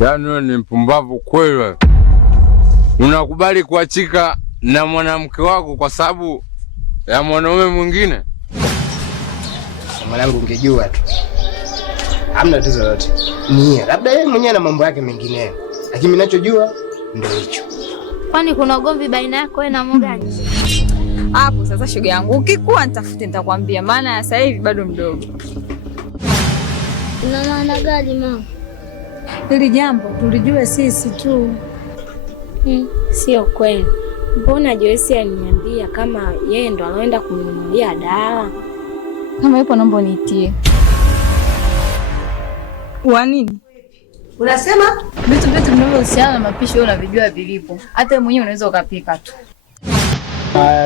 Yaani wewe ni mpumbavu kweli. Unakubali kuachika na mwanamke wako kwa sababu ya mwanaume mwingine? Mwanangu, ungejua tu. Hamna tatizo lolote. Nia, labda yeye mwenyewe na mambo yake mengineyo. Lakini ninachojua ndio hicho. Kwani kuna ugomvi baina yako wewe na Morgan? Hapo sasa shoga yangu, ukikuwa nitafute nitakwambia, maana sasa hivi bado mdogo. Una maana gani mama? Hili jambo tulijue sisi tu. Sio kweli. Mbona Joyce aliniambia kama yeye ndo anaenda kumnunulia dawa? Kama yupo naomba niitie. Wa nini? Unasema vitu vinavyohusiana na mapishi wewe unavijua vilipo. Hata wewe mwenyewe unaweza ukapika tu.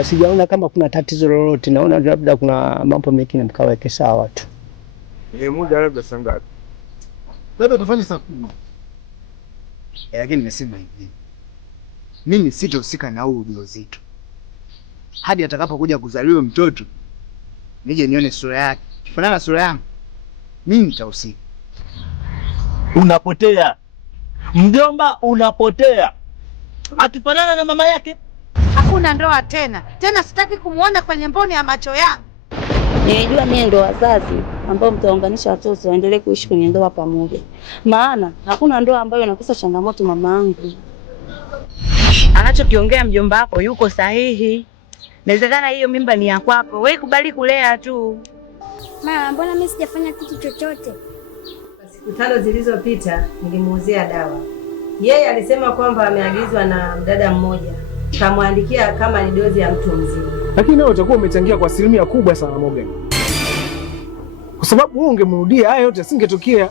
Sijaona kama kuna tatizo lolote. Naona labda kuna mambo mengine mkaweke sawa tu. Muda labda saa ngapi? Labda tufanye saa 10. Lakini nimesema hivi. Mimi sitahusika na huo ujauzito. Hadi atakapokuja kuzaliwa mtoto, nije nione sura yake. Kifanana na sura yangu, mimi nitahusika. Unapotea. Mjomba unapotea. Akifanana na mama yake. hakuna ndoa tena. Tena sitaki kumuona kwenye mboni ya macho yangu. Nilijua mimi ndo wazazi ambao mtaunganisha watoto waendelee kuishi kwenye ndoa pamoja. Maana hakuna ndoa ambayo inakosa changamoto mamaangu. Anachokiongea mjomba wako yuko sahihi. Inawezekana hiyo mimba ni ya kwako. Wewe kubali kulea tu. Mama, mbona mimi sijafanya kitu chochote? Siku 5 zilizopita nilimuuzia dawa. Yeye alisema kwamba ameagizwa na mdada mmoja. Kamwandikia kama ni dozi ya mtu mzima. Lakini wewe utakuwa umechangia kwa asilimia kubwa sana Morgan. Kwa sababu wewe ungemrudia haya yote asingetokea.